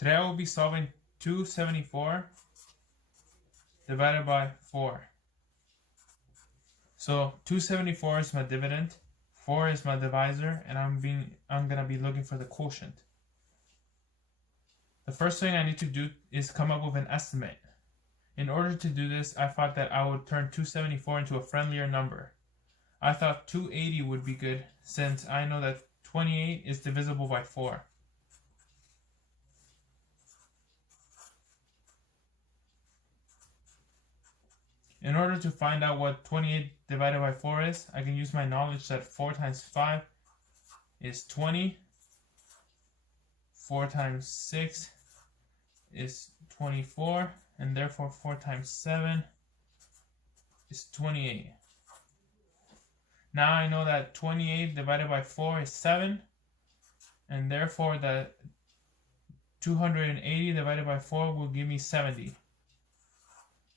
Today I will be solving 274 divided by 4. So 274 is my dividend, 4 is my divisor, and I'm gonna be looking for the quotient. The first thing I need to do is come up with an estimate. In order to do this, I thought that I would turn 274 into a friendlier number. I thought 280 would be good since I know that 28 is divisible by 4. In order to find out what 28 divided by 4 is, I can use my knowledge that 4 times 5 is 20, 4 times 6 is 24, and therefore 4 times 7 is 28. Now I know that 28 divided by 4 is 7, and therefore that 280 divided by 4 will give me 70.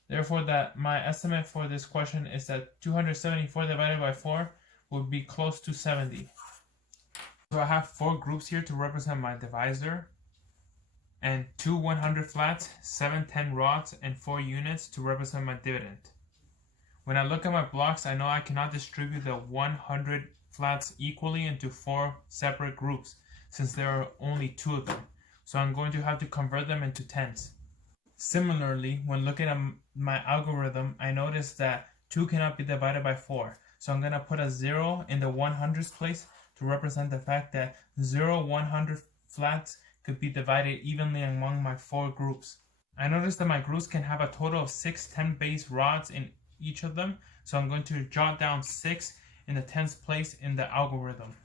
Therefore, that my estimate for this question is that 274 divided by 4 would be close to 70. So I have 4 groups here to represent my divisor, and 2 100 flats, 7 10 rods, and 4 units to represent my dividend. When I look at my blocks, I know I cannot distribute the 100 flats equally into 4 separate groups, since there are only 2 of them. So I'm going to have to convert them into tens. Similarly, when looking at my algorithm, I noticed that 2 cannot be divided by 4. So I'm going to put a 0 in the 100s place to represent the fact that 0 100 flats could be divided evenly among my 4 groups. I noticed that my groups can have a total of 6 10 base rods in each of them. So I'm going to jot down 6 in the tens place in the algorithm.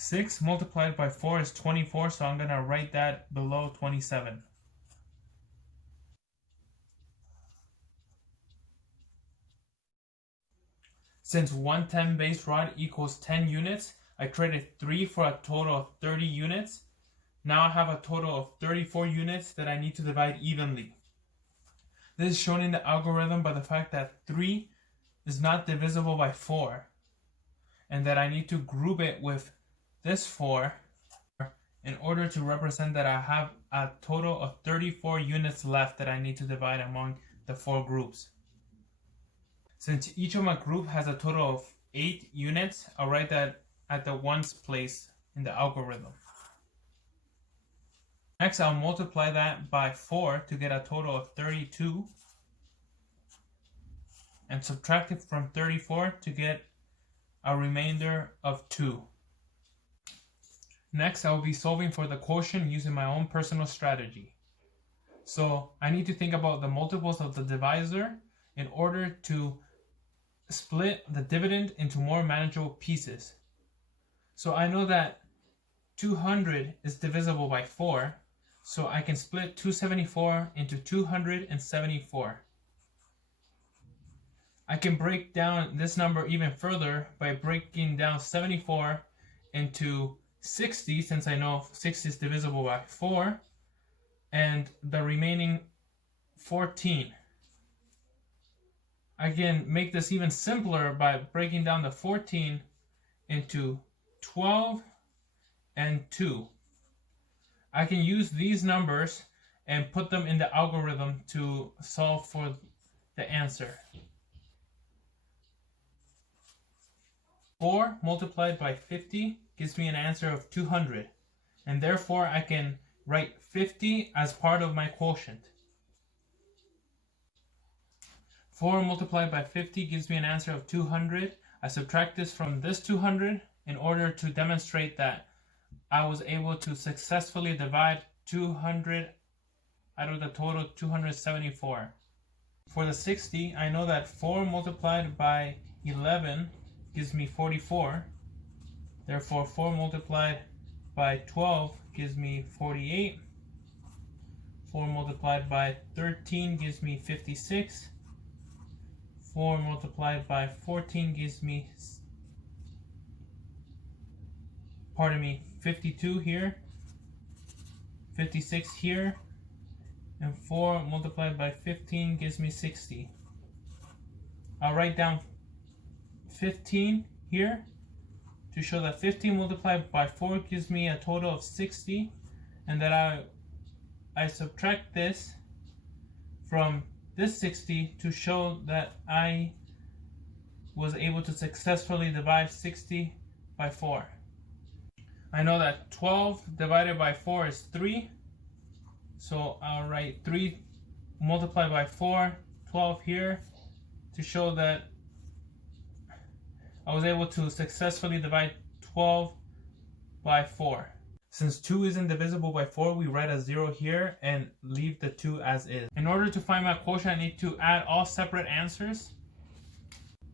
6 multiplied by 4 is 24, so I'm going to write that below 27. Since 1 10 base rod equals 10 units, I traded 3 for a total of 30 units. Now I have a total of 34 units that I need to divide evenly. This is shown in the algorithm by the fact that 3 is not divisible by 4, and that I need to group it with this 4 in order to represent that I have a total of 34 units left that I need to divide among the 4 groups. Since each of my group has a total of 8 units, I'll write that at the ones place in the algorithm. Next, I'll multiply that by 4 to get a total of 32, and subtract it from 34 to get a remainder of 2. Next, I will be solving for the quotient using my own personal strategy. So I need to think about the multiples of the divisor in order to split the dividend into more manageable pieces. So I know that 200 is divisible by 4, so I can split 274 into 274. I can break down this number even further by breaking down 74 into 60, since I know 60 is divisible by 4, and the remaining 14. I can make this even simpler by breaking down the 14 into 12 and 2. I can use these numbers and put them in the algorithm to solve for the answer. 4 multiplied by 50 gives me an answer of 200, and therefore I can write 50 as part of my quotient. 4 multiplied by 50 gives me an answer of 200. I subtract this from this 200 in order to demonstrate that I was able to successfully divide 200 out of the total 274. For the 60, I know that 4 multiplied by 11 gives me 44. Therefore, 4 multiplied by 12 gives me 48. 4 multiplied by 13 gives me 56. 4 multiplied by 14 gives me, 52 here, 56 here, and 4 multiplied by 15 gives me 60. I'll write down 15 here to show that 50 multiplied by 4 gives me a total of 60, and that I subtract this from this 60 to show that I was able to successfully divide 60 by 4. I know that 12 divided by 4 is 3, so I'll write 3 multiplied by 4, 12 here, to show that I was able to successfully divide 12 by 4. Since 2 isn't divisible by 4, we write a 0 here and leave the 2 as is. In order to find my quotient, I need to add all separate answers.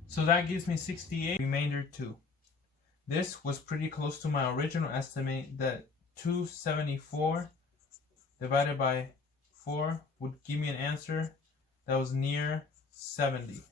So that gives me 68, remainder 2. This was pretty close to my original estimate that 274 divided by 4 would give me an answer that was near 70.